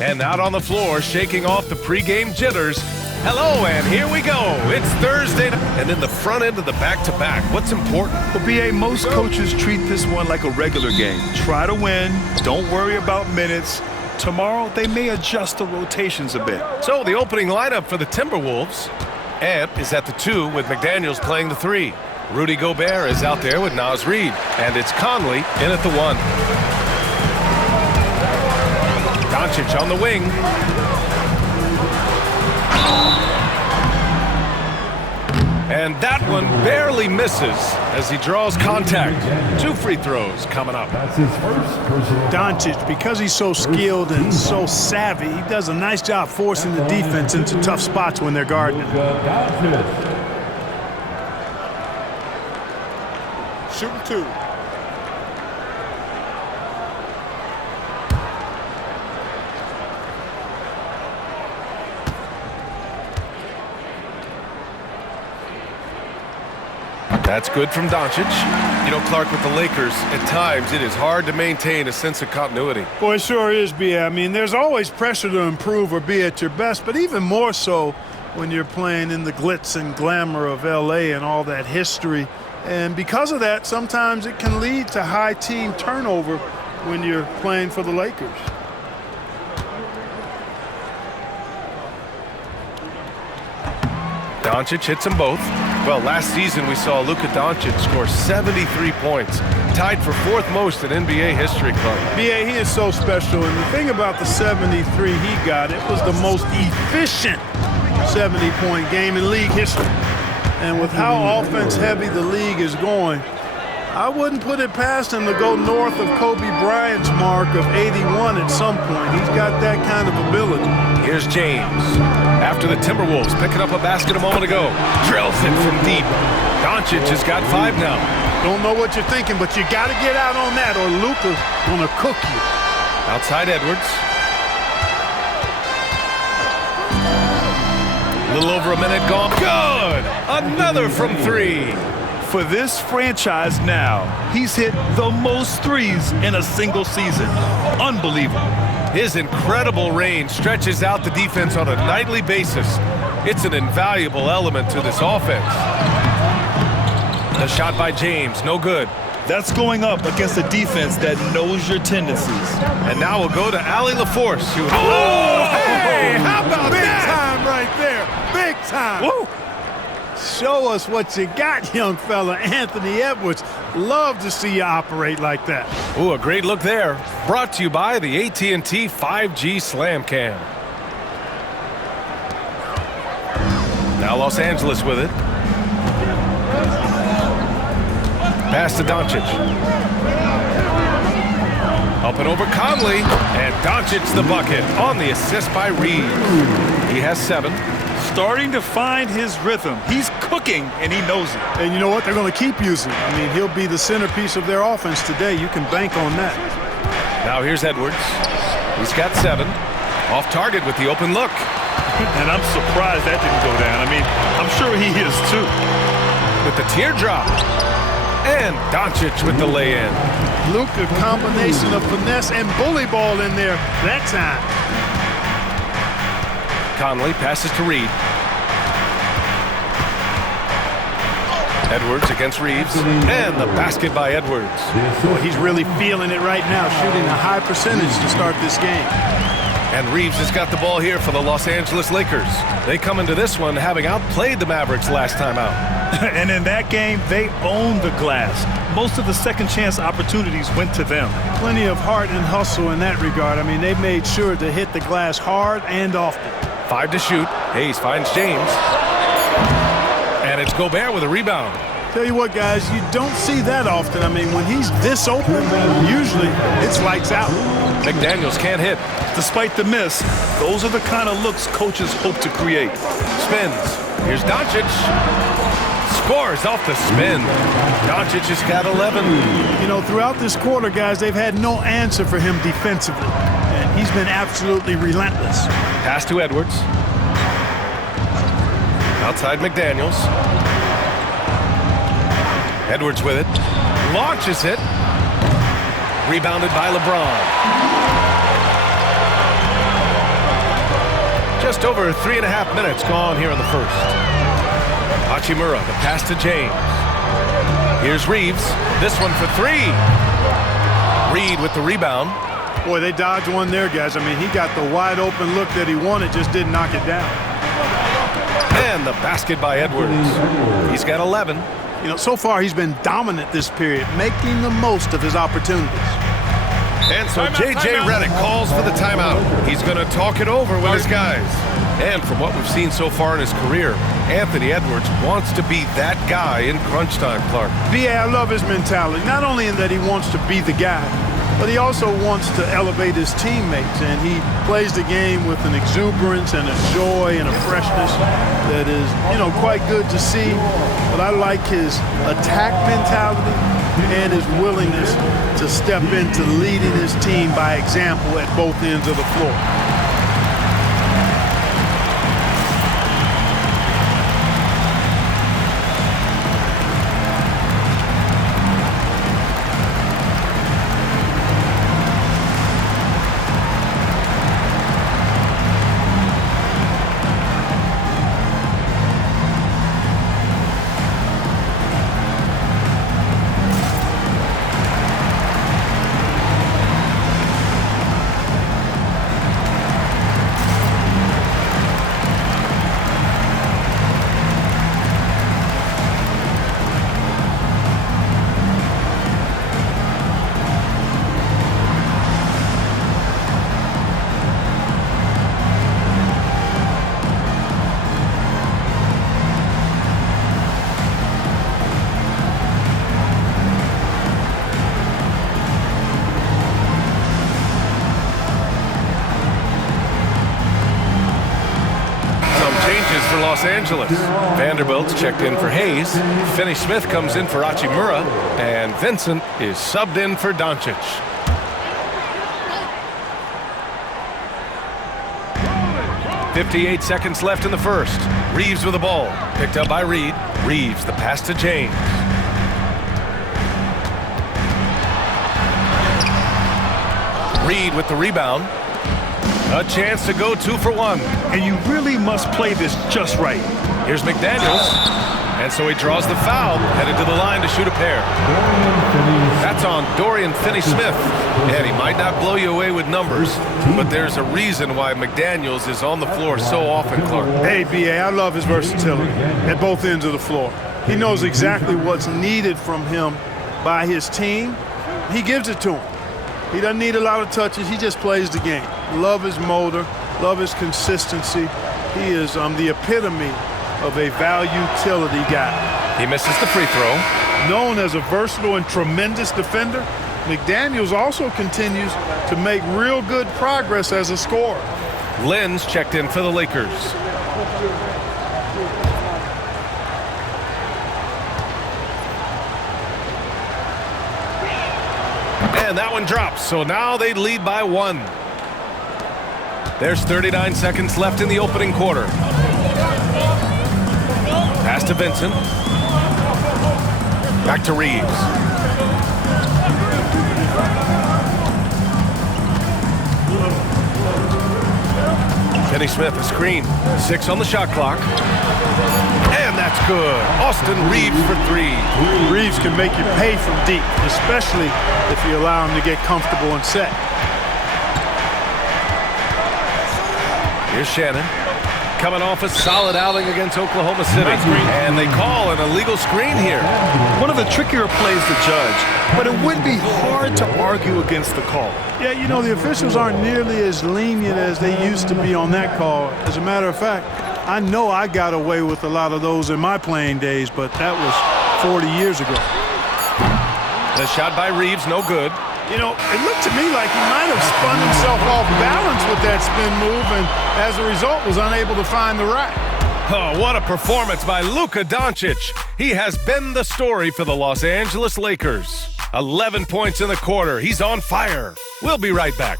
And out on the floor, shaking off the pregame jitters. Hello, and here we go. It's Thursday, and in the front end of the back-to-back, what's important? Well, B.A., most coaches treat this one like a regular game. Try to win. Don't worry about minutes. Tomorrow, they may adjust the rotations a bit. So the opening lineup for the Timberwolves. Ant is at the 2 with McDaniels playing the 3. Rudy Gobert is out there with Naz Reid. And it's Conley in at the 1. Doncic on the wing. And that one barely misses as he draws contact. 2 free throws coming up. That's his first personal. Doncic, because he's so skilled and so savvy, he does a nice job forcing the defense into tough spots when they're guarding him. Shooting 2. That's good from Doncic. You know, Clark, with the Lakers, at times it is hard to maintain a sense of continuity. Boy, it sure is, B.A. I mean, there's always pressure to improve or be at your best, but even more so when you're playing in the glitz and glamour of L.A. and all that history. And because of that, sometimes it can lead to high team turnover when you're playing for the Lakers. Doncic hits them both. Well, last season we saw Luka Doncic score 73 points, tied for 4th most in NBA history, Clark. B.A., he is so special, and the thing about the 73 he got, it was the most efficient 70-point game in league history. And with how offense-heavy the league is going, I wouldn't put it past him to go north of Kobe Bryant's mark of 81 at some point. He's got that kind of ability. Here's James. After the Timberwolves picking up a basket a moment ago. Drills it from deep. Doncic has got 5 now. Don't know what you're thinking, but you got to get out on that or Luka's going to cook you. Outside Edwards. A little over a minute gone. Good! Another from 3. For this franchise now, he's hit the most threes in a single season. Unbelievable. His incredible range stretches out the defense on a nightly basis. It's an invaluable element to this offense. The shot by James, no good. That's going up against a defense that knows your tendencies. And now we'll go to Allie LaForce. Oh, hey, how about big time right there. Big time. Woo. Show us what you got, young fella. Anthony Edwards. Love to see you operate like that. Ooh, a great look there. Brought to you by the AT&T 5G Slam Cam. Now Los Angeles with it. Pass to Doncic. Up and over Conley. And Doncic the bucket on the assist by Reid. He has 7. Starting to find his rhythm. He's cooking, and he knows it. And you know what? They're going to keep using him. I mean, he'll be the centerpiece of their offense today. You can bank on that. Now here's Edwards. He's got 7. Off target with the open look. And I'm surprised that didn't go down. I mean, I'm sure he is too. With the teardrop. And Doncic with the lay-in. Luka, combination of finesse and bully ball in there that time. Conley passes to Reid. Edwards against Reeves. And the basket by Edwards. Boy, he's really feeling it right now, shooting a high percentage to start this game. And Reeves has got the ball here for the Los Angeles Lakers. They come into this one having outplayed the Mavericks last time out. And in that game, they owned the glass. Most of the second chance opportunities went to them. Plenty of heart and hustle in that regard. I mean, they made sure to hit the glass hard and often. 5 to shoot. Hayes finds James. And it's Gobert with a rebound. Tell you what, guys, you don't see that often. I mean, when he's this open, usually it's lights out. McDaniels can't hit. Despite the miss, those are the kind of looks coaches hope to create. Spins. Here's Doncic. Scores off the spin. Doncic has got 11. You know, throughout this quarter, guys, they've had no answer for him defensively. And he's been absolutely relentless. Pass to Edwards. Outside McDaniels. Edwards with it. Launches it. Rebounded by LeBron. Just over 3.5 minutes gone here in the first. Hachimura, the pass to James. Here's Reeves. This one for three. Reed with the rebound. Boy, they dodged one there, guys. I mean, he got the wide open look that he wanted, just didn't knock it down. And the basket by Edwards. He's got 11. You know, so far he's been dominant this period, making the most of his opportunities. And so J.J. Redick calls for the timeout. He's going to talk it over with his guys. And from what we've seen so far in his career, Anthony Edwards wants to be that guy in crunch time, Clark. B.A., I love his mentality. Not only in that he wants to be the guy, but he also wants to elevate his teammates. And he plays the game with an exuberance and a joy and a freshness that is, you know, quite good to see. But I like his attack mentality and his willingness to step into leading his team by example at both ends of the floor. For Los Angeles. Vanderbilt's checked in for Hayes. Finney-Smith comes in for Hachimura. And Vincent is subbed in for Doncic. .58 seconds left in the first. Reeves with the ball. Picked up by Reed. Reeves, the pass to James. Reed with the rebound. A chance to go 2 for 1. And you really must play this just right. Here's McDaniels. And so he draws the foul, headed to the line to shoot a pair. That's on Dorian Finney-Smith. And he might not blow you away with numbers, but there's a reason why McDaniels is on the floor so often, Clark. Hey, B.A., I love his versatility at both ends of the floor. He knows exactly what's needed from him by his team. He gives it to him. He doesn't need a lot of touches. He just plays the game. Love his motor. Love his consistency. He is the epitome of a value-utility guy. He misses the free throw. Known as a versatile and tremendous defender, McDaniels also continues to make real good progress as a scorer. Lynn's checked in for the Lakers. And that one drops, so now they lead by 1. There's 39 seconds left in the opening quarter. Pass to Vincent. Back to Reeves. Finney-Smith, a screen. 6 on the shot clock. And that's good. Austin Reeves for 3. Reeves can make you pay from deep, especially if you allow him to get comfortable and set. Here's Shannon. Coming off a solid outing against Oklahoma City. And they call an illegal screen here. One of the trickier plays to judge, but it would be hard to argue against the call. Yeah, you know, the officials aren't nearly as lenient as they used to be on that call. As a matter of fact, I know I got away with a lot of those in my playing days, but that was 40 years ago. The shot by Reeves, no good. You know, it looked to me like he might have spun himself off balance with that spin move and, as a result, was unable to find the rack. Oh, what a performance by Luka Doncic. He has been the story for the Los Angeles Lakers. 11 points in the quarter. He's on fire. We'll be right back.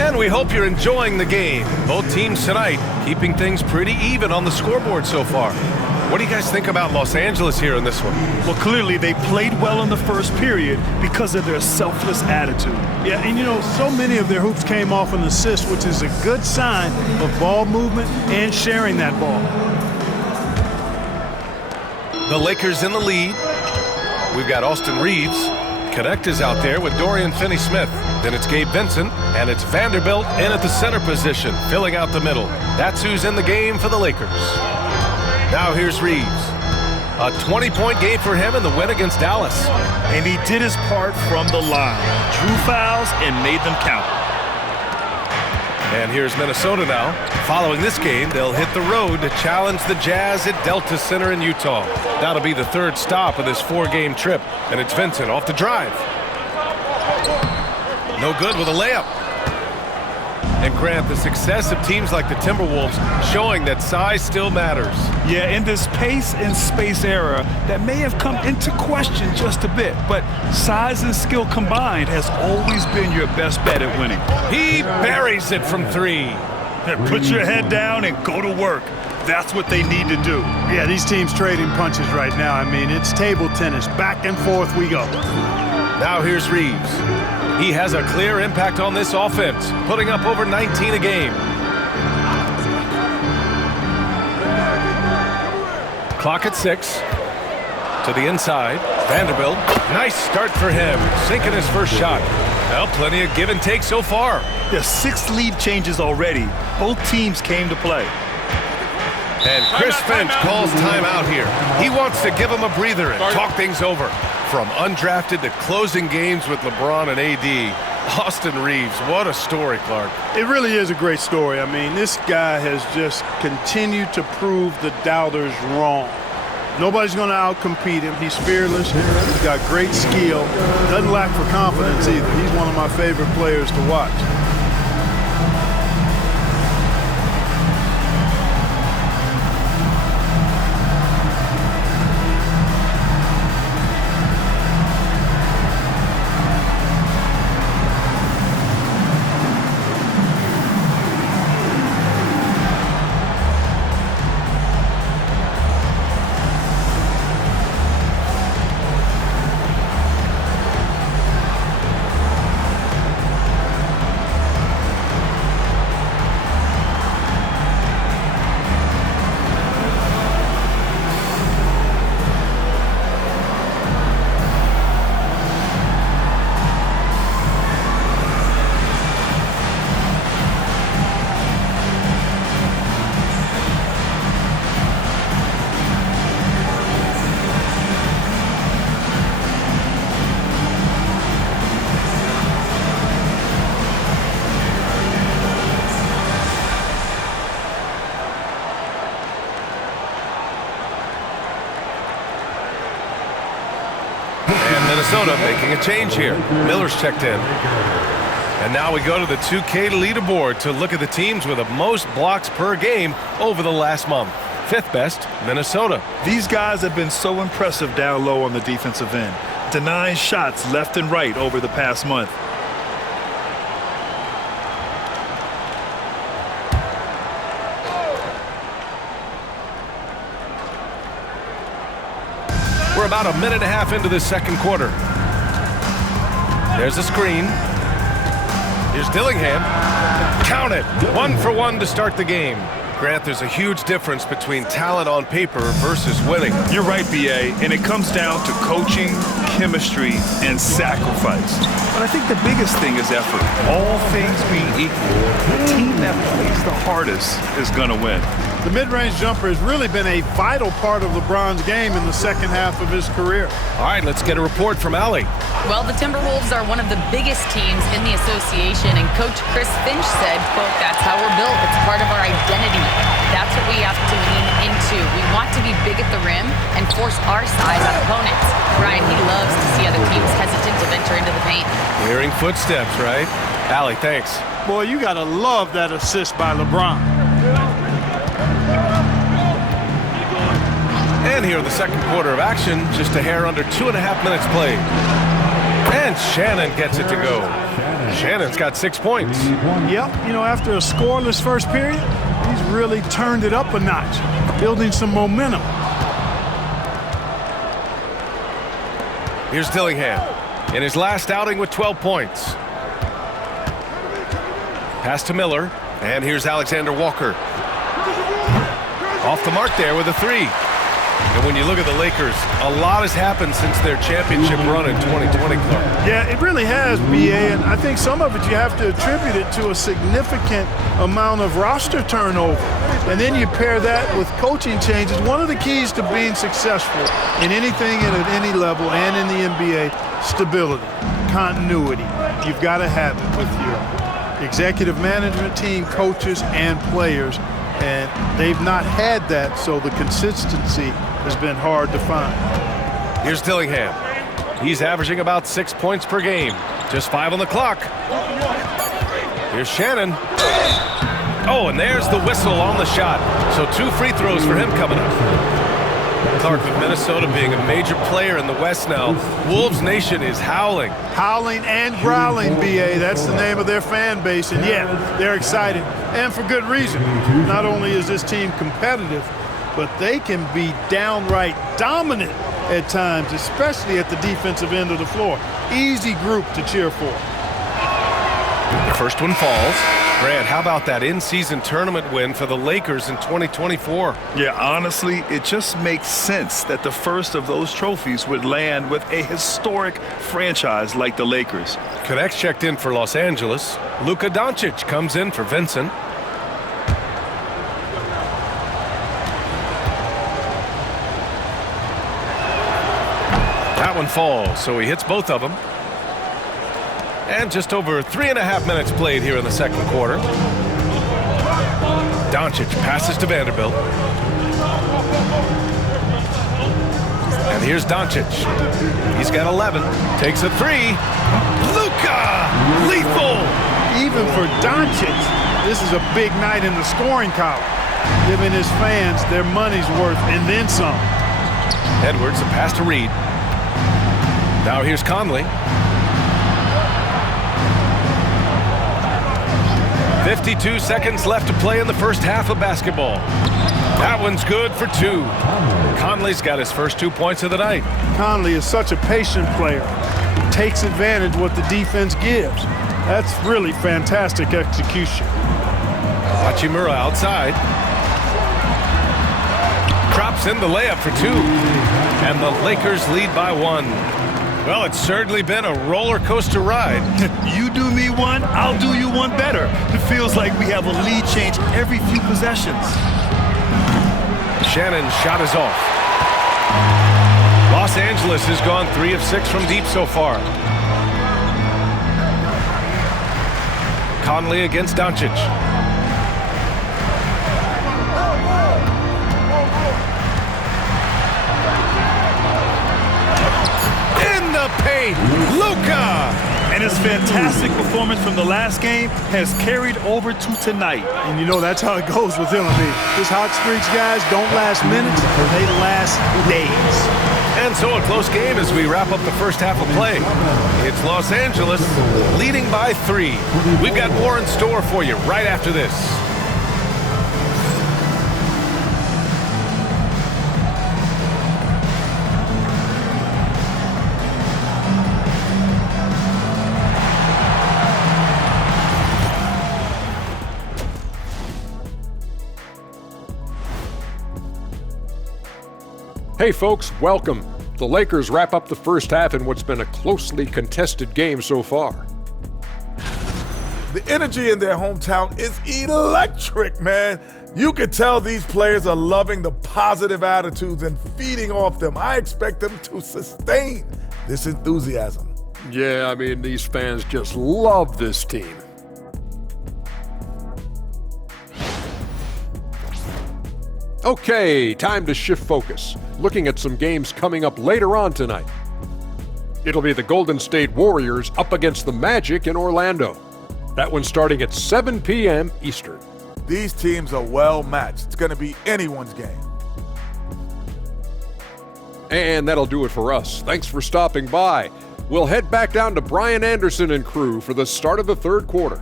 And we We hope you're enjoying the game. Both teams tonight keeping things pretty even on the scoreboard so far. What do you guys think about Los Angeles here in this one? Well, clearly they played well in the first period because of their selfless attitude. Yeah, and you know, so many of their hoops came off an assist, which is a good sign of ball movement and sharing that ball. The Lakers in the lead. We've got Austin Reeves. Connect is out there with Dorian Finney-Smith. Then it's Gabe Vincent, and it's Vanderbilt in at the center position, filling out the middle. That's who's in the game for the Lakers. Now here's Reeves. A 20-point game for him in the win against Dallas. And he did his part from the line. Drew fouls and made them count. And here's Minnesota now. Following this game, they'll hit the road to challenge the Jazz at Delta Center in Utah. That'll be the third stop of this 4-game trip. And it's Vincent off the drive. No good with a layup. And Grant, the success of teams like the Timberwolves showing that size still matters. Yeah, in this pace and space era, that may have come into question just a bit, but size and skill combined has always been your best bet at winning. He buries it from 3. Put your head down and go to work. That's what they need to do. Yeah, these teams trading punches right now. I mean, it's table tennis. Back and forth we go. Now here's Reeves. He has a clear impact on this offense, putting up over 19 a game. Clock at 6. To the inside. Vanderbilt. Nice start for him. Sinking his first shot. Well, plenty of give and take so far. There's 6 lead changes already. Both teams came to play. And Chris Finch calls timeout here. He wants to give him a breather and talk things over. From undrafted to closing games with LeBron and AD, Austin Reeves, what a story, Clark. It really is a great story. I mean, this guy has just continued to prove the doubters wrong. Nobody's going to outcompete him. He's fearless. He's got great skill. Doesn't lack for confidence either. He's one of my favorite players to watch. Minnesota making a change here. Miller's checked in. And now we go to the 2K leaderboard to look at the teams with the most blocks per game over the last month. 5th best, Minnesota. These guys have been so impressive down low on the defensive end, denying shots left and right over the past month. We're about a minute and a half into the second quarter. There's a screen. Here's Dillingham. Count it. 1 for 1 to start the game. Grant, there's a huge difference between talent on paper versus winning. You're right, B.A., and it comes down to coaching, chemistry, and sacrifice. But I think the biggest thing is effort. All things being equal, the team that plays the hardest is going to win. The mid-range jumper has really been a vital part of LeBron's game in the second half of his career. All right, let's get a report from Allie. Well, the Timberwolves are one of the biggest teams in the association, and Coach Chris Finch said, quote, "That's how we're built. It's part of our identity. That's what we have to lean into. We want to be big at the rim and force our size on opponents." Ryan, he loves to see other teams hesitant to venture into the paint. Hearing footsteps, right? Allie, thanks. Boy, you got to love that assist by LeBron. And here in the second quarter of action, just a hair under 2.5 minutes played. And Shannon gets it to go. Shannon's got 6 points. Yep, you know, after a scoreless first period, he's really turned it up a notch, building some momentum. Here's Dillingham in his last outing with 12 points. Pass to Miller, and here's Alexander Walker. Off the mark there with a 3. And when you look at the Lakers, a lot has happened since their championship run in 2020, Clark. Yeah, it really has, B.A., and I think some of it you have to attribute it to a significant amount of roster turnover. And then you pair that with coaching changes. One of the keys to being successful in anything and at any level and in the NBA, stability, continuity. You've got to have it with your executive management team, coaches, and players. And they've not had that, so the consistency has been hard to find. Here's Dillingham. He's averaging about 6 points per game. Just 5 on the clock. Here's Shannon. Oh, and there's the whistle on the shot. So 2 free throws for him coming up. Clark, with Minnesota being a major player in the West now, Wolves Nation is howling. Howling and growling, B.A. That's the name of their fan base. And yeah, they're excited. And for good reason. Not only is this team competitive, but they can be downright dominant at times, especially at the defensive end of the floor. Easy group to cheer for. The first one falls. Grant, how about that in-season tournament win for the Lakers in 2024? Yeah, honestly, it just makes sense that the first of those trophies would land with a historic franchise like the Lakers. Connects checked in for Los Angeles. Luka Doncic comes in for Vincent. That one falls, so he hits both of them. And just over 3.5 minutes played here in the second quarter. Doncic passes to Vanderbilt. And here's Doncic. He's got 11. Takes a 3. Luka! Lethal! Even for Doncic, this is a big night in the scoring column, giving his fans their money's worth and then some. Edwards, a pass to Reed. Now here's Conley. 52 seconds left to play in the first half of basketball. That one's good for 2. Conley's got his first 2 points of the night. Conley is such a patient player. He takes advantage of what the defense gives. That's really fantastic execution. Hachimura outside. Drops in the layup for 2. And the Lakers lead by 1. Well, it's certainly been a roller coaster ride. You do me one, I'll do you one better. It feels like we have a lead change every few possessions. Shannon's shot is off. Los Angeles has gone 3 of 6 from deep so far. Conley against Doncic. Paint. Luka! And his fantastic performance from the last game has carried over to tonight. And you know that's how it goes with him. I mean, his hot streaks, guys, don't last minutes, they last days. And so a close game as we wrap up the first half of play. It's Los Angeles leading by 3. We've got more in store for you right after this. Hey folks, welcome. The Lakers wrap up the first half in what's been a closely contested game so far. The energy in their hometown is electric, man. You can tell these players are loving the positive attitudes and feeding off them. I expect them to sustain this enthusiasm. Yeah, I mean, these fans just love this team. Okay, time to shift focus. Looking at some games coming up later on tonight. It'll be the Golden State Warriors up against the Magic in Orlando. That one's starting at 7 p.m. Eastern. These teams are well matched. It's going to be anyone's game. And that'll do it for us. Thanks for stopping by. We'll head back down to Brian Anderson and crew for the start of the third quarter.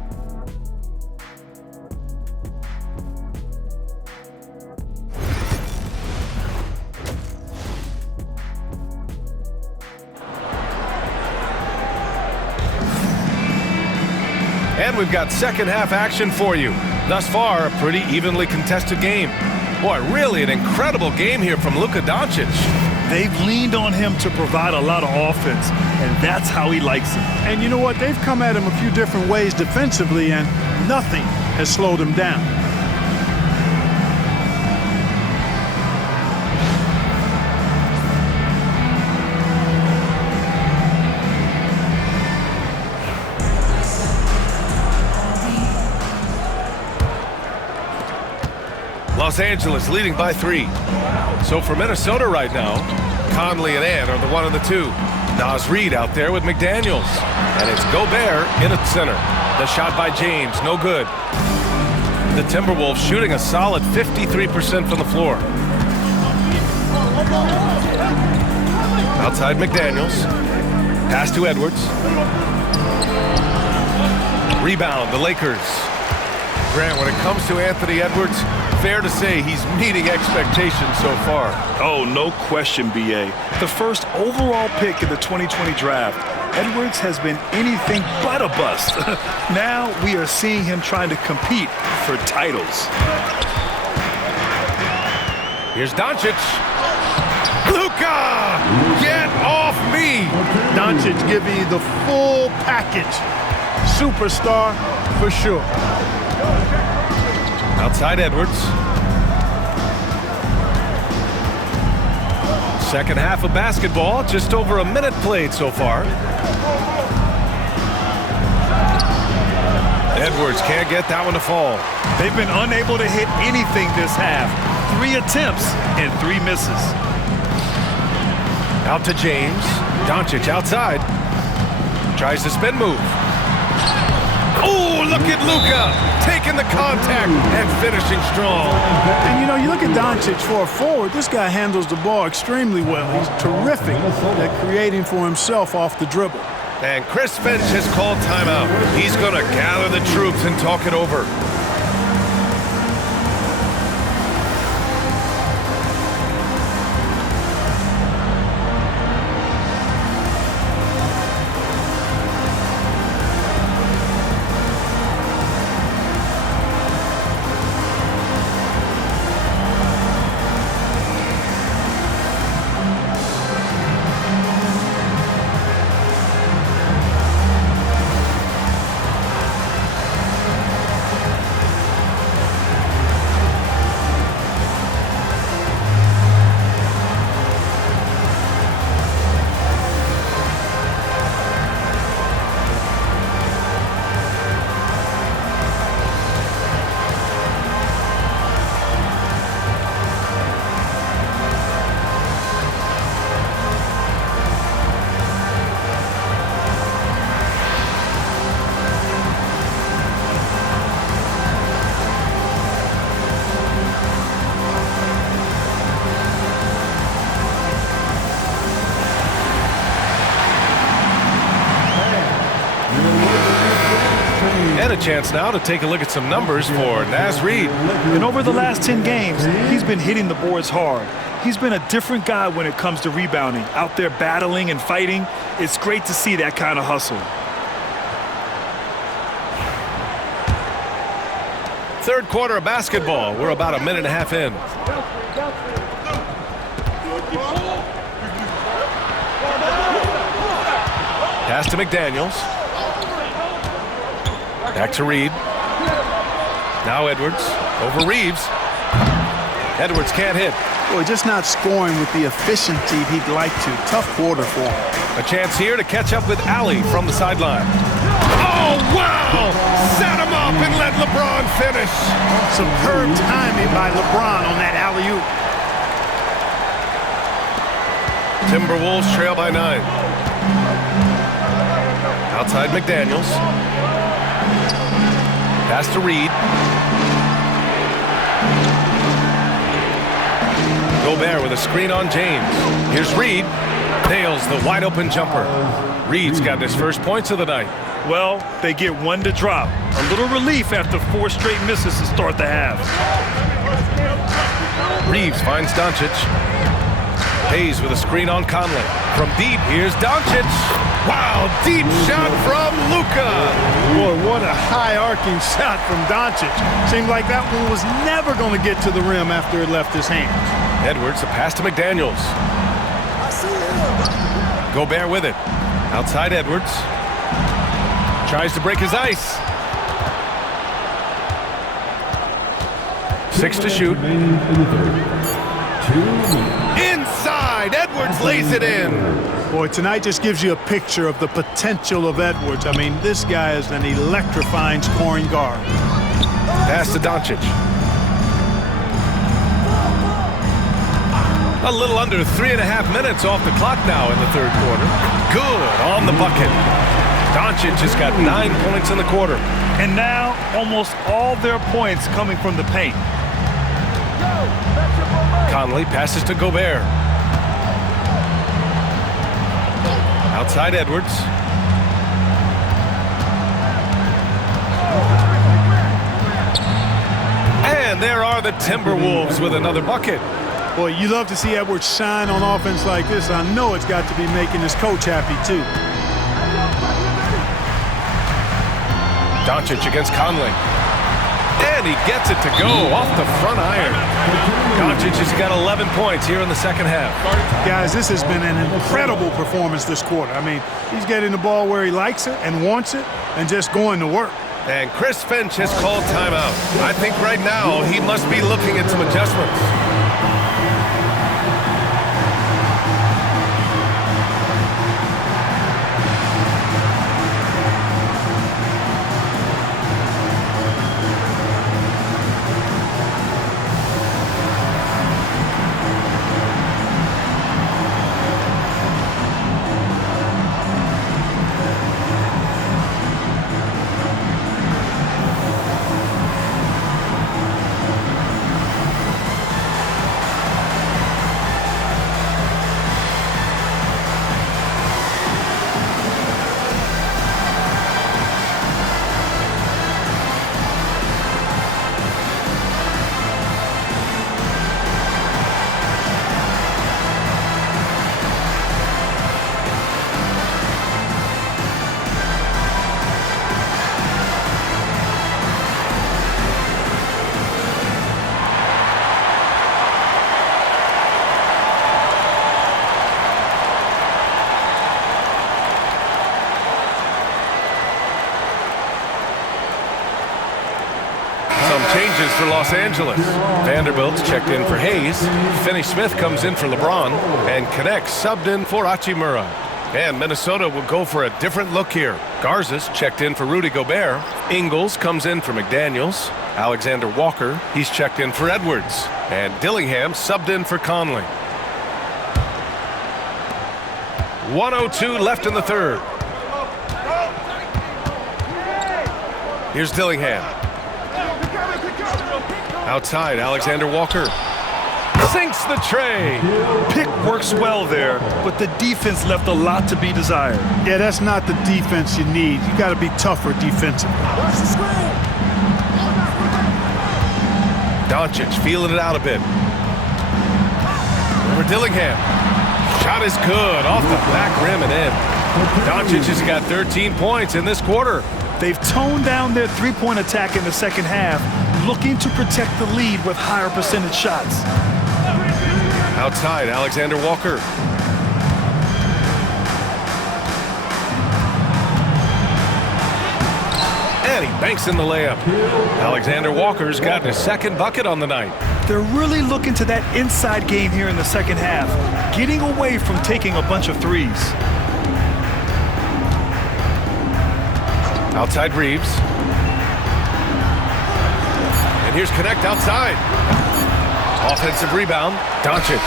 And we've got second half action for you. Thus far, a pretty evenly contested game. Boy, really an incredible game here from Luka Doncic. They've leaned on him to provide a lot of offense, and that's how he likes it. And you know what? They've come at him a few different ways defensively, and nothing has slowed him down. Los Angeles leading by 3. So for Minnesota right now, Conley and Ant are the 1 and the 2. Naz Reid out there with McDaniels. And it's Gobert in at center. The shot by James, no good. The Timberwolves shooting a solid 53% from the floor. Outside McDaniels. Pass to Edwards. Rebound, the Lakers. Grant, when it comes to Anthony Edwards, fair to say he's meeting expectations so far. Oh, no question, B.A. The first overall pick in the 2020 draft, Edwards has been anything but a bust. Now we are seeing him trying to compete for titles. Here's Doncic. Luka! Get off me! Doncic giving you the full package. Superstar for sure. Outside Edwards. Second half of basketball, just over a minute played so far. Edwards can't get that one to fall. They've been unable to hit anything this half. 3 attempts and 3 misses. Out to James. Doncic outside. Tries the spin move. Oh, look at Luka taking the contact and finishing strong. And you know, you look at Doncic for a forward, this guy handles the ball extremely well. He's terrific at creating for himself off the dribble. And Chris Finch has called timeout. He's going to gather the troops and talk it over. And a chance now to take a look at some numbers for Naz Reid. And over the last 10 games, he's been hitting the boards hard. He's been a different guy when it comes to rebounding. Out there battling and fighting. It's great to see that kind of hustle. Third quarter of basketball. We're about a minute and a half in. Pass to McDaniels. Back to Reid. Now Edwards. Over Reeves. Edwards can't hit. Boy, just not scoring with the efficiency he'd like to. Tough quarter for him. A chance here to catch up with Alli from the sideline. Oh, wow! Set him up and let LeBron finish. Superb timing by LeBron on that alley-oop. Timberwolves trail by 9. Outside McDaniels. Pass to Reid. Gobert with a screen on James. Here's Reed. Nails the wide-open jumper. Reed's got his first points of the night. Well, they get one to drop. A little relief after 4 straight misses to start the half. Reeves finds Doncic. Hayes with a screen on Conley. From deep, here's Doncic. Wow, deep shot from Luka. Boy, what a high-arcing shot from Doncic. Seemed like that one was never going to get to the rim after it left his hands. Edwards, a pass to McDaniels. Gobert with it. Outside Edwards. Tries to break his ice. 6 to shoot. Inside, Edwards lays it in. Boy, tonight just gives you a picture of the potential of Edwards. I mean, this guy is an electrifying scoring guard. Pass to Doncic. A little under 3.5 minutes off the clock now in the third quarter. Good on the bucket. Doncic has got 9 points in the quarter. And now, almost all their points coming from the paint. Conley passes to Gobert. Outside Edwards. And there are the Timberwolves with another bucket. Boy, you love to see Edwards shine on offense like this. I know it's got to be making his coach happy, too. Doncic against Conley. And he gets it to go off the front iron. Doncic has got 11 points here in the second half. Guys, this has been an incredible performance this quarter. I mean, he's getting the ball where he likes it and wants it and just going to work. And Chris Finch has called timeout. I think right now he must be looking at some adjustments. Changes for Los Angeles. Vanderbilt's checked in for Hayes. Finney-Smith comes in for LeBron. And Connect subbed in for Hachimura. And Minnesota will go for a different look here. Garza's checked in for Rudy Gobert. Ingles comes in for McDaniels. Alexander Walker, he's checked in for Edwards. And Dillingham subbed in for Conley. 1:02 left in the third. Here's Dillingham. Outside, Alexander Walker. Sinks the tray. Pick works well there, but the defense left a lot to be desired. Yeah, that's not the defense you need. You got to be tougher defensively. Doncic feeling it out a bit. For Dillingham. Shot is good. Off the back rim and in. Doncic has got 13 points in this quarter. They've toned down their three-point attack in the second half, looking to protect the lead with higher percentage shots. Outside, Alexander Walker. And he banks in the layup. Alexander Walker's gotten his second bucket on the night. They're really looking to that inside game here in the second half, getting away from taking a bunch of threes. Outside Reeves. And here's Connect outside. Offensive rebound, Doncic.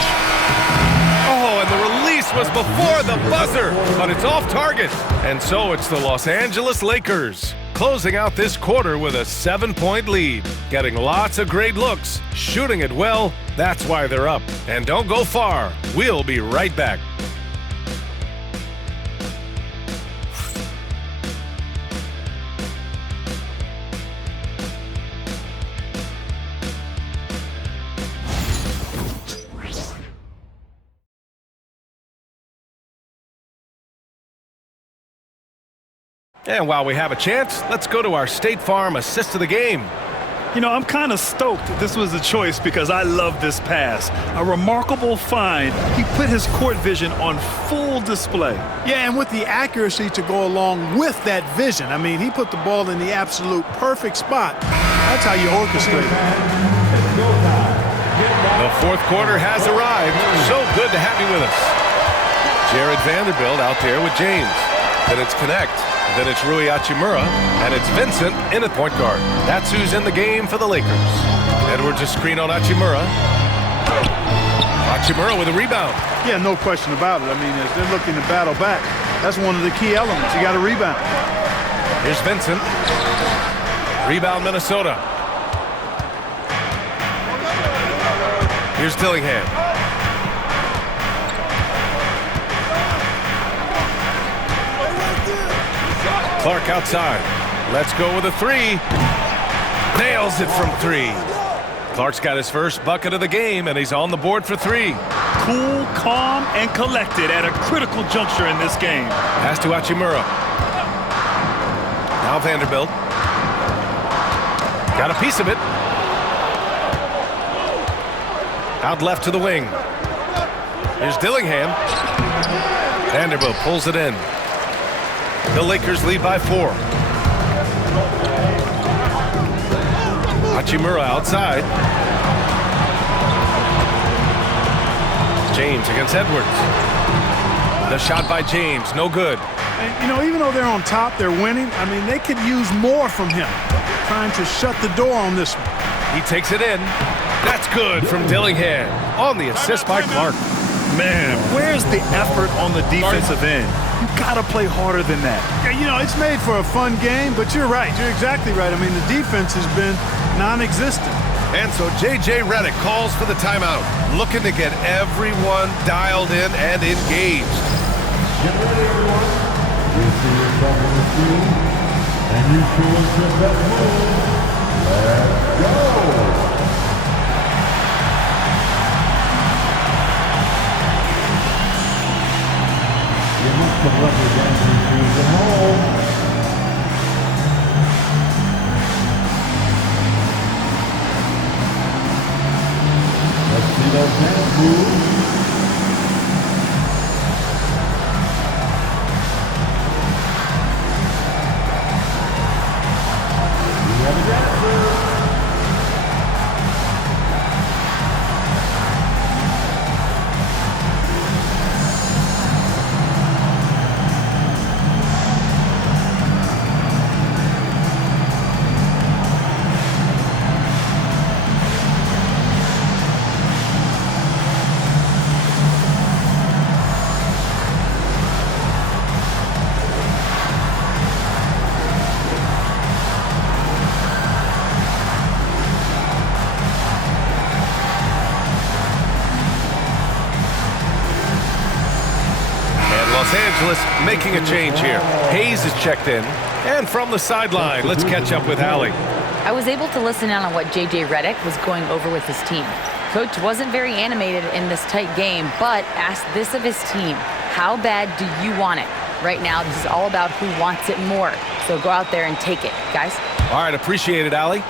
Oh, and the release was before the buzzer, but it's off target. And so it's the Los Angeles Lakers closing out this quarter with a 7-point lead. getting lots of great looks, shooting it well. That's why they're up. And don't go far. We'll be right back. And while we have a chance, let's go to our State Farm assist of the game. You know, I'm kind of stoked this was a choice because I love this pass. A remarkable find. He put his court vision on full display. Yeah, and with the accuracy to go along with that vision. I mean, he put the ball in the absolute perfect spot. That's how you orchestrate it. The fourth quarter has arrived. So good to have you with us. Jared Vanderbilt out there with James. Then it's Connect. Then it's Rui Hachimura, and it's Vincent in at point guard. That's who's in the game for the Lakers. Edwards a screen on Hachimura. Hachimura with a rebound. Yeah, no question about it. I mean, as they're looking to battle back, that's one of the key elements. You got to rebound. Here's Vincent. Rebound, Minnesota. Here's Dillingham. Clark outside. Let's go with a three. Nails it from three. Clark's got his first bucket of the game, and he's on the board for three. Cool, calm, and collected at a critical juncture in this game. Pass to Hachimura. Now Vanderbilt. Got a piece of it. Out left to the wing. Here's Dillingham. Vanderbilt pulls it in. The Lakers lead by 4. Hachimura outside. James against Edwards. The shot by James, no good. And, you know, even though they're on top, they're winning. I mean, they could use more from him. Trying to shut the door on this one. He takes it in. That's good from Dillingham on the assist by Clark. Man, where's the effort on the defensive end? You gotta play harder than that. Yeah, you know, it's made for a fun game, but you're right. You're exactly right. I mean, the defense has been non-existent. And so J.J. Redick calls for the timeout, looking to get everyone dialed in and engaged. Get ready, everyone. You see yourself on the screen, and you show us your best move. Let's go. You must have left your dancing shoes at home. Let's see those dance moves. We have a dancer. Los Angeles making a change here. Hayes is checked in. And from the sideline, let's catch up with Allie. I was able to listen in on what J.J. Redick was going over with his team. Coach wasn't very animated in this tight game, but asked this of his team: how bad do you want it? Right now, this is all about who wants it more. So go out there and take it, guys. All right, appreciate it, Allie.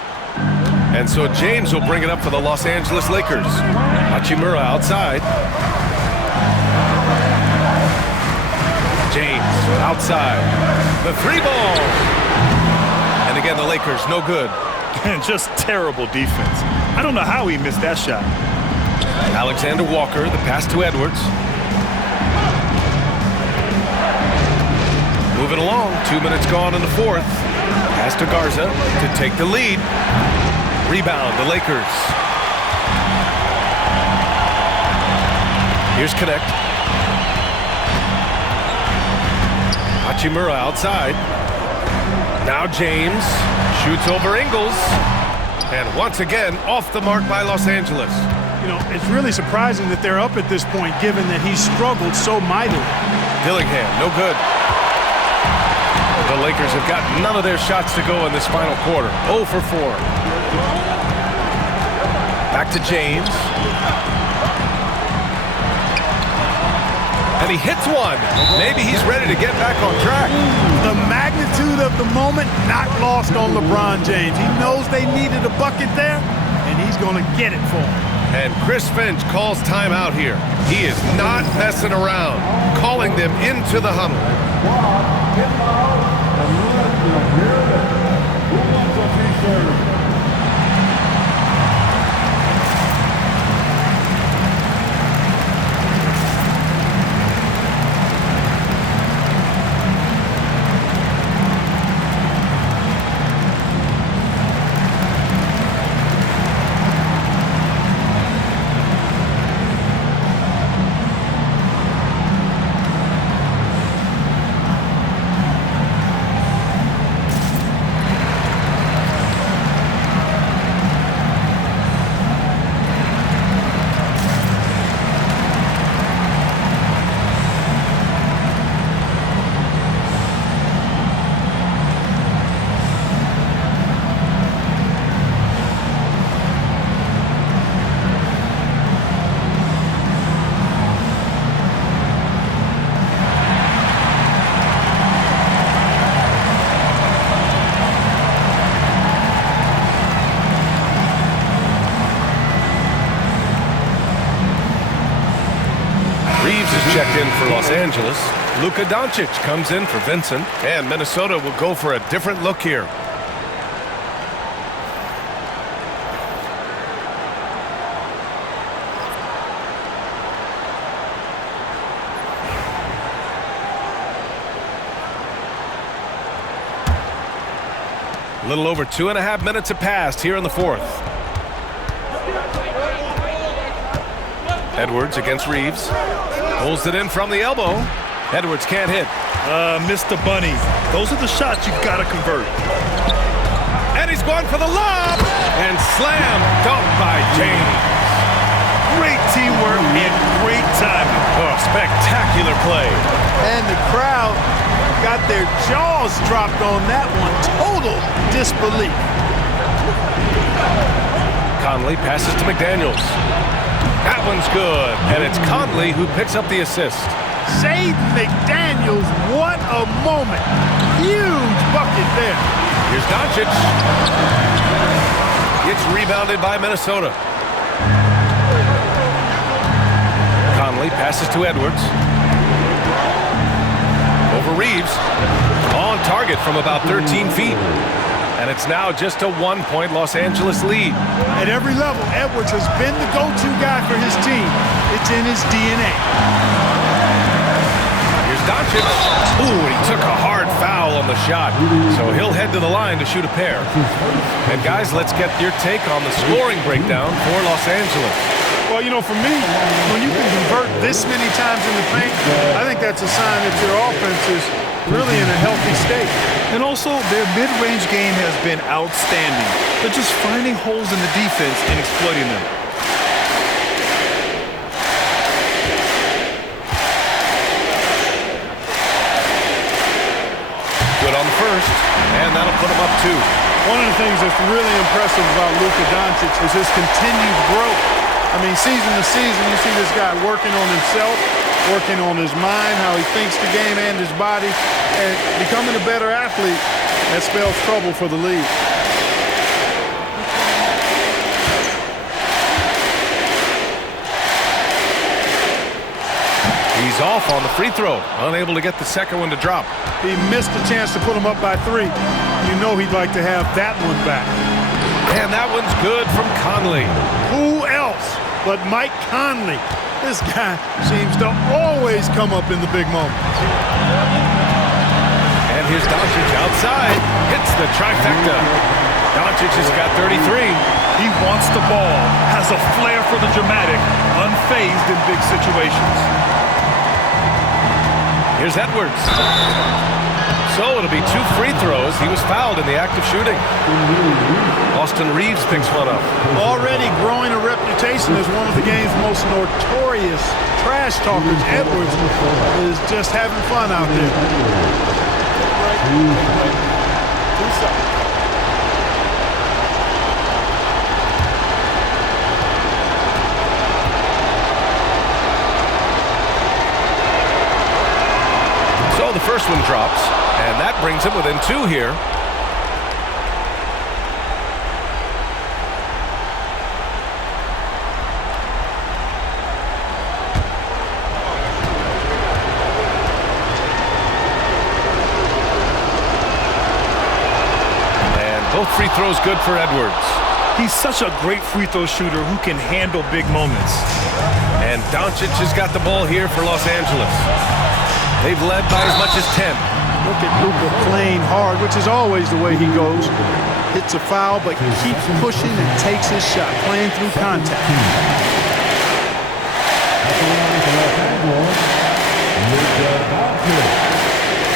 And so James will bring it up for the Los Angeles Lakers. Hachimura outside. James outside. The three ball. And again, the Lakers, no good. And just terrible defense. I don't know how he missed that shot. Alexander Walker, the pass to Edwards. Moving along, 2 minutes gone in the fourth. Pass to Garza to take the lead. Rebound, the Lakers. Here's Connect. Hachimura outside. Now James shoots over Ingles. And once again, off the mark by Los Angeles. You know, it's really surprising that they're up at this point, given that he struggled so mightily. Dillingham, no good. The Lakers have got none of their shots to go in this final quarter. 0 for 4. Back to James. And he hits one. Maybe he's ready to get back on track. The magnitude of the moment not lost on LeBron James. He knows they needed a bucket there, and he's going to get it for them. And Chris Finch calls timeout here. He is not messing around, calling them into the huddle. Checked in for Los Angeles. Luka Doncic comes in for Vincent, and Minnesota will go for a different look here. A little over 2.5 minutes have passed here in the fourth. Edwards against Reeves. Pulls it in from the elbow. Edwards can't hit. Missed the bunny. Those are the shots you've got to convert. And he's going for the lob. And slam dunk by James. Great teamwork and great timing. Oh, spectacular play. And the crowd got their jaws dropped on that one. Total disbelief. Conley passes to McDaniels. That one's good, and it's Conley who picks up the assist. Jaden McDaniels, what a moment. Huge bucket there. Here's Doncic. It's rebounded by Minnesota. Conley passes to Edwards. Over Reeves. On target from about 13 feet. And it's now just a 1-point Los Angeles lead. At every level, Edwards has been the go-to guy for his team. It's in his DNA. Here's Doncic. Ooh, and he took a hard foul on the shot. So he'll head to the line to shoot a pair. And guys, let's get your take on the scoring breakdown for Los Angeles. Well, you know, for me, when you can convert this many times in the paint, I think that's a sign that your offense is really in a healthy state. And also, their mid-range game has been outstanding. They're just finding holes in the defense and exploiting them. Good on the first, and that'll put him up 2. One of the things that's really impressive about Luka Doncic is his continued growth. I mean, season to season, you see this guy working on himself, working on his mind, how he thinks the game and his body, and becoming a better athlete. That spells trouble for the league. He's off on the free throw, unable to get the second one to drop. He missed a chance to put him up by 3. You know he'd like to have that one back. And that one's good from Conley. Who else but Mike Conley? This guy seems to always come up in the big moments. And here's Doncic outside. Hits the trifecta. Doncic has got 33. He wants the ball, has a flair for the dramatic, unfazed in big situations. Here's Edwards. So it'll be 2 free throws. He was fouled in the act of shooting. Austin Reeves picks one up. Already growing a reputation as one of the game's most notorious trash talkers, Edwards is just having fun out there. So the first one drops, and that brings him within 2 here. Both free throws good for Edwards. He's such a great free throw shooter who can handle big moments. And Doncic has got the ball here for Los Angeles. They've led by as much as 10. Look at Luka playing hard, which is always the way he goes. Hits a foul, but keeps pushing and takes his shot, playing through contact.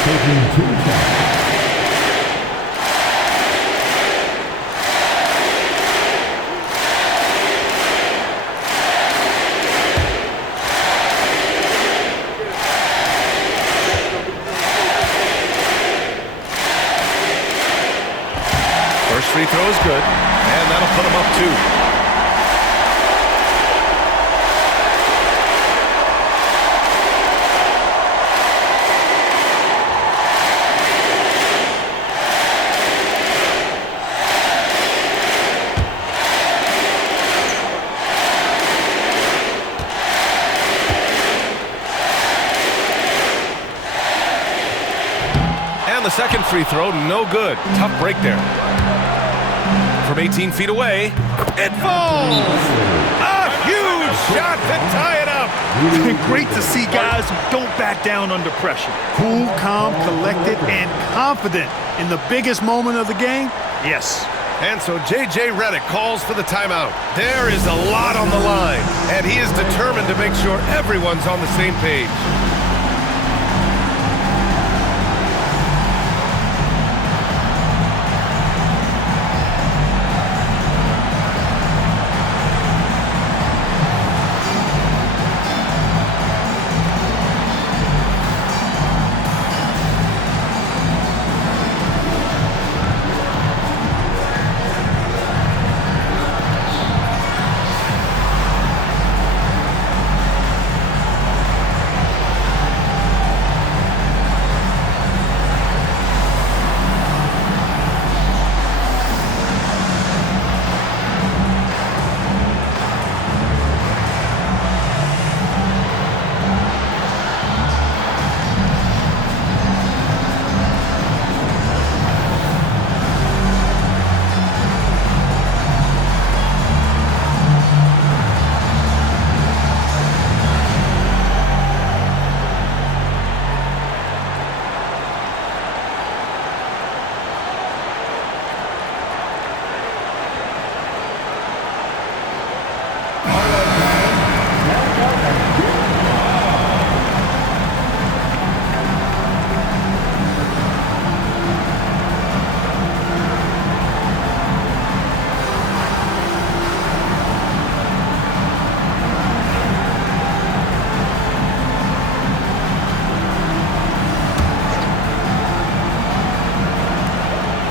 Taking 2 shots. First free throw is good, and that'll put him up 2. And the second free throw, no good. Tough break there. From 18 feet away, it falls! A huge shot to tie it up! Great to see guys who don't back down under pressure. Cool, calm, collected, and confident in the biggest moment of the game? Yes. And so J.J. Redick calls for the timeout. There is a lot on the line, and he is determined to make sure everyone's on the same page.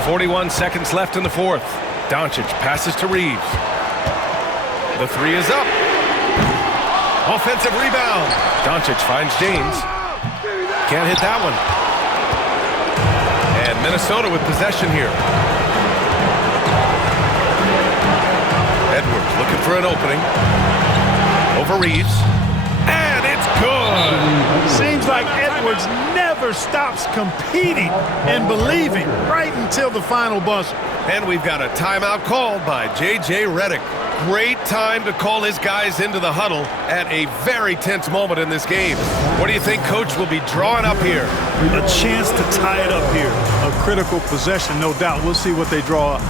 .41 seconds left in the fourth. Doncic passes to Reeves. The 3 is up. Offensive rebound. Doncic finds James. Can't hit that one. And Minnesota with possession here. Edwards looking for an opening. Over Reeves. And it's good. Seems like Edwards never stops competing and believing right until the final buzzer. And we've got a timeout called by J.J. Redick. Great time to call his guys into the huddle at a very tense moment in this game. What do you think Coach will be drawing up here? A chance to tie it up here. A critical possession, no doubt. We'll see what they draw up.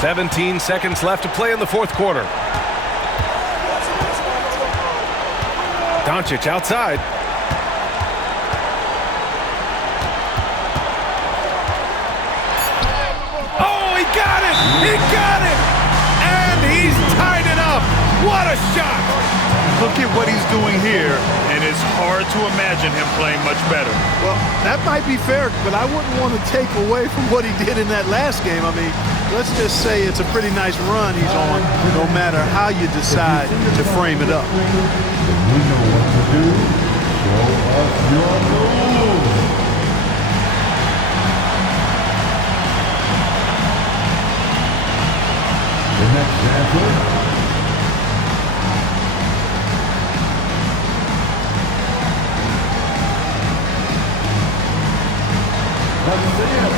17 seconds left to play in the fourth quarter. Doncic outside. Oh, he got it! He got it! And he's tied it up! What a shot! Look at what he's doing here, and it's hard to imagine him playing much better. Well, that might be fair, but I wouldn't want to take away from what he did in that last game. I mean, let's just say it's a pretty nice run he's on, no matter how you decide to frame it up. You know what to do. Show us your moves. The next dancer. Let's see it.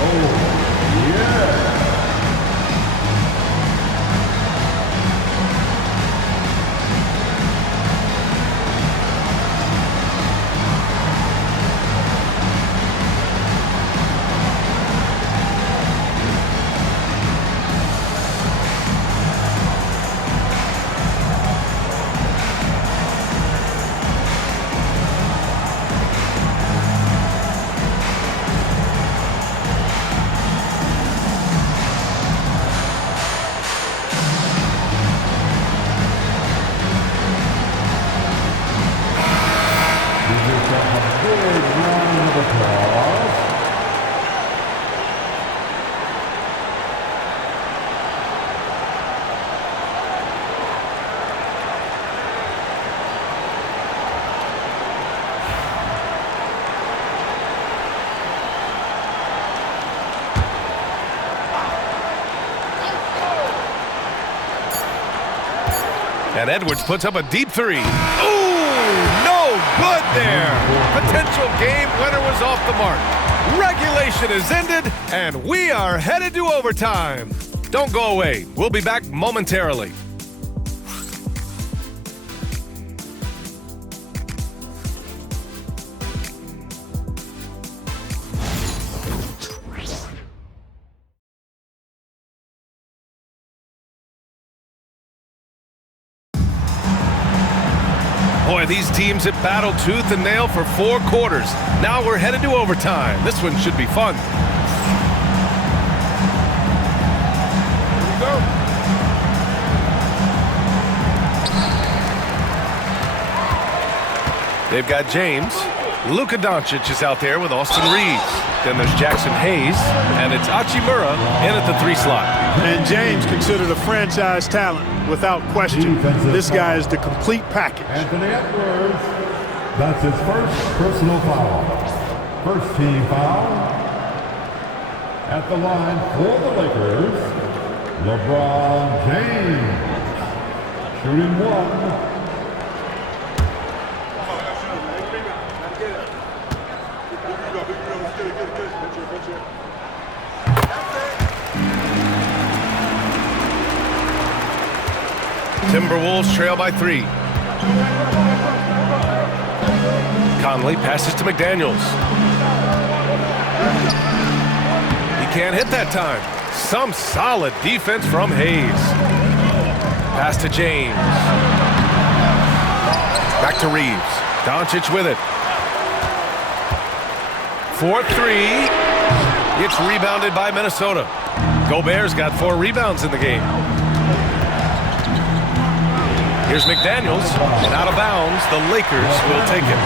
Oh, yeah. And Edwards puts up a deep three. Ooh, no good there. Potential game winner was off the mark. Regulation is ended, and we are headed to overtime. Don't go away. We'll be back momentarily. Boy, these teams have battled tooth and nail for 4 quarters. Now we're headed to overtime. This one should be fun. Here we go. They've got James. Luka Doncic is out there with Austin Reeves. Then there's Jackson Hayes, and it's Hachimura in at the 3 slot. And James considered a franchise talent without question. This guy is the complete package. Anthony Edwards. That's his first personal foul. First team foul. At the line for the Lakers, LeBron James. Shooting 1. Timberwolves trail by 3. Conley passes to McDaniels. He can't hit that time. Some solid defense from Hayes. Pass to James. Back to Reeves. Doncic with it. 4-3. It's rebounded by Minnesota. Gobert's got 4 rebounds in the game. Here's McDaniels, and out of bounds, the Lakers will take it.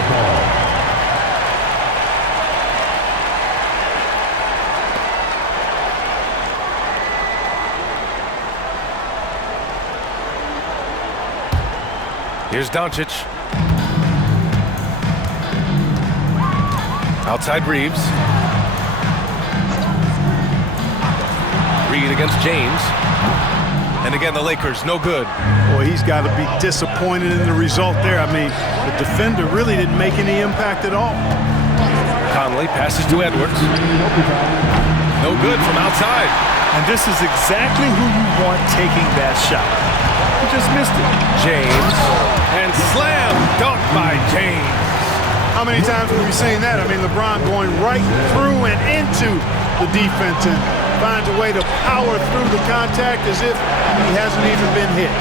Here's Doncic. Outside Reeves. Reed against James. And again, the Lakers, no good. Boy, he's got to be disappointed in the result there. I mean, the defender really didn't make any impact at all. Conley passes to Edwards. No good from outside. And this is exactly who you want taking that shot. He just missed it. James. And slam dunk How many times have we seen that? I mean, LeBron going right through and into the defense and finds a way to power through the contact as if he hasn't even been hit.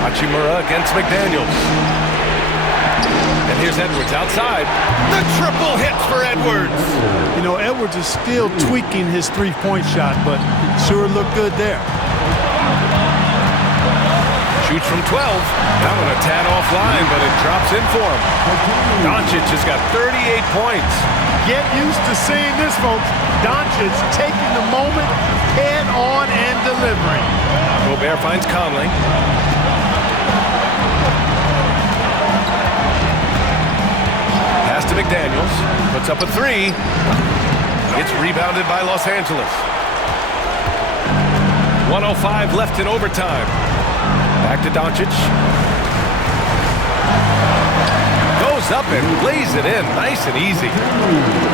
Hachimura against McDaniels. And here's Edwards outside. The triple hits for Edwards. You know, Edwards is still tweaking his three-point shot, but sure looked good there. Shoots from 12. That one a tad offline, but it drops in for him. Doncic has got 38 points. Get used to seeing this, folks. Doncic taking the moment head on and delivering. Gobert finds Conley. Pass to McDaniels. Puts up a three. It's rebounded by Los Angeles. 1:05 left in overtime. Back to Doncic. Goes up and lays it in. Nice and easy.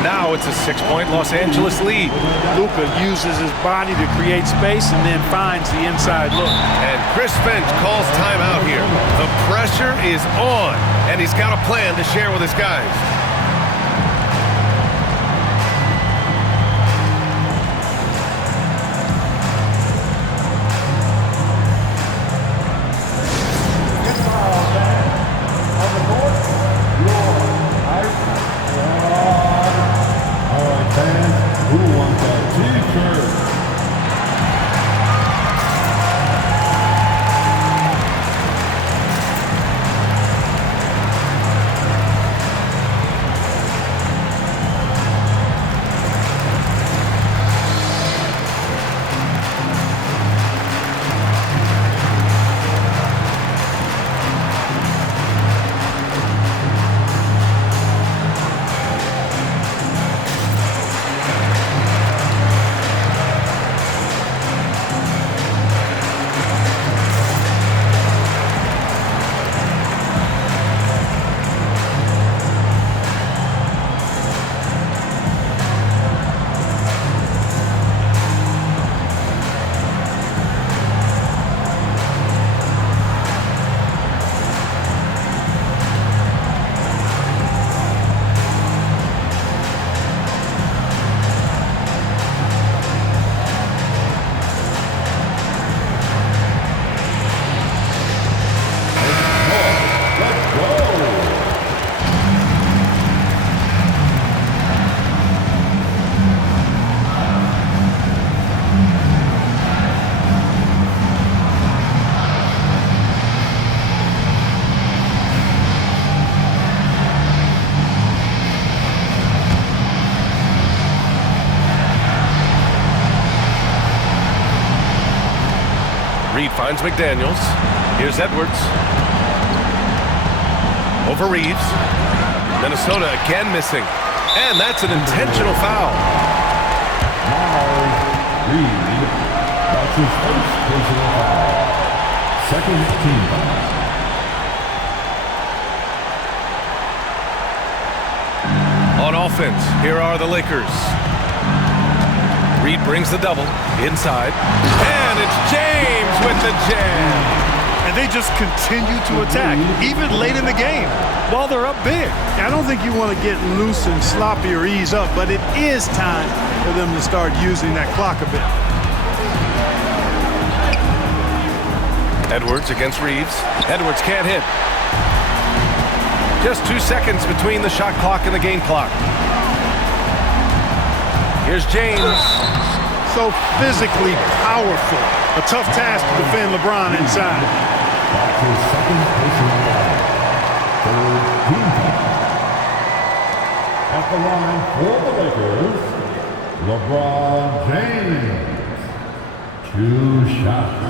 Now it's a 6-point Los Angeles lead. Luka uses his body to create space and then finds the inside look. And Chris Finch calls timeout here. The pressure is on, and he's got a plan to share with his guys. Reed finds McDaniels. Here's Edwards. Over Reeves. Minnesota again missing. And that's an intentional foul. Now, Reed. That's his first personal foul. Second team foul. On offense, here are the Lakers. Reed brings the double inside. And it's James with the jam. And they just continue to attack, even late in the game, while they're up big. I don't think you want to get loose and sloppy or ease up, but it is time for them to start using that clock a bit. Edwards against Reeves. Edwards can't hit. Just 2 seconds between the shot clock and the game clock. Here's James. So physically powerful. A tough task to defend LeBron inside. That's his second personal foul. Third team foul. At the line for the Lakers, LeBron James. 2 shots.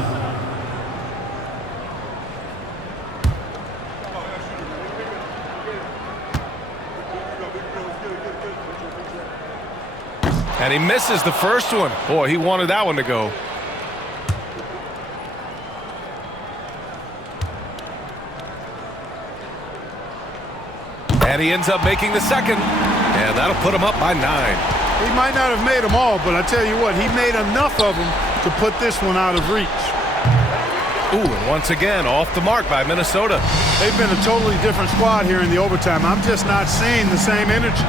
And he misses the first one. Boy, he wanted that one to go. And he ends up making the second. And that'll put him up by 9. He might not have made them all, but I tell you what, he made enough of them to put this one out of reach. Ooh, and once again, off the mark by Minnesota. They've been a totally different squad here in the overtime. I'm just not seeing the same energy.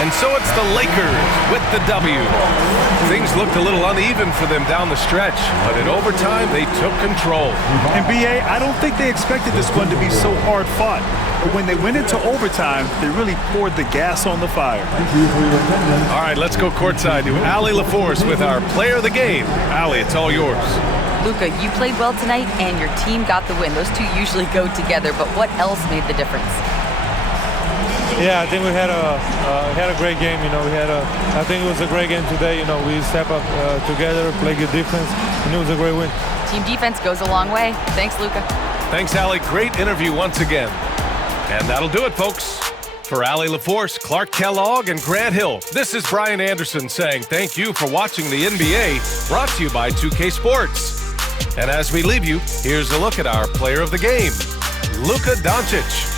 And so it's the Lakers with the W. Things looked a little uneven for them down the stretch, but in overtime, they took control. And B.A., I don't think they expected this one to be so hard-fought. But when they went into overtime, they really poured the gas on the fire. All right, let's go courtside to Allie LaForce with our player of the game. Allie, it's all yours. Luka, you played well tonight, and your team got the win. Those two usually go together, but what else made the difference? Yeah, I think we had a great game. I think it was a great game today. We step up together, play good defense, and it was a great win. Team defense goes a long way. Thanks, Luka. Thanks, Allie. Great interview once again. And that'll do it, folks. For Allie LaForce, Clark Kellogg, and Grant Hill, this is Brian Anderson saying thank you for watching the NBA, brought to you by 2K Sports. And as we leave you, here's a look at our player of the game, Luka Doncic.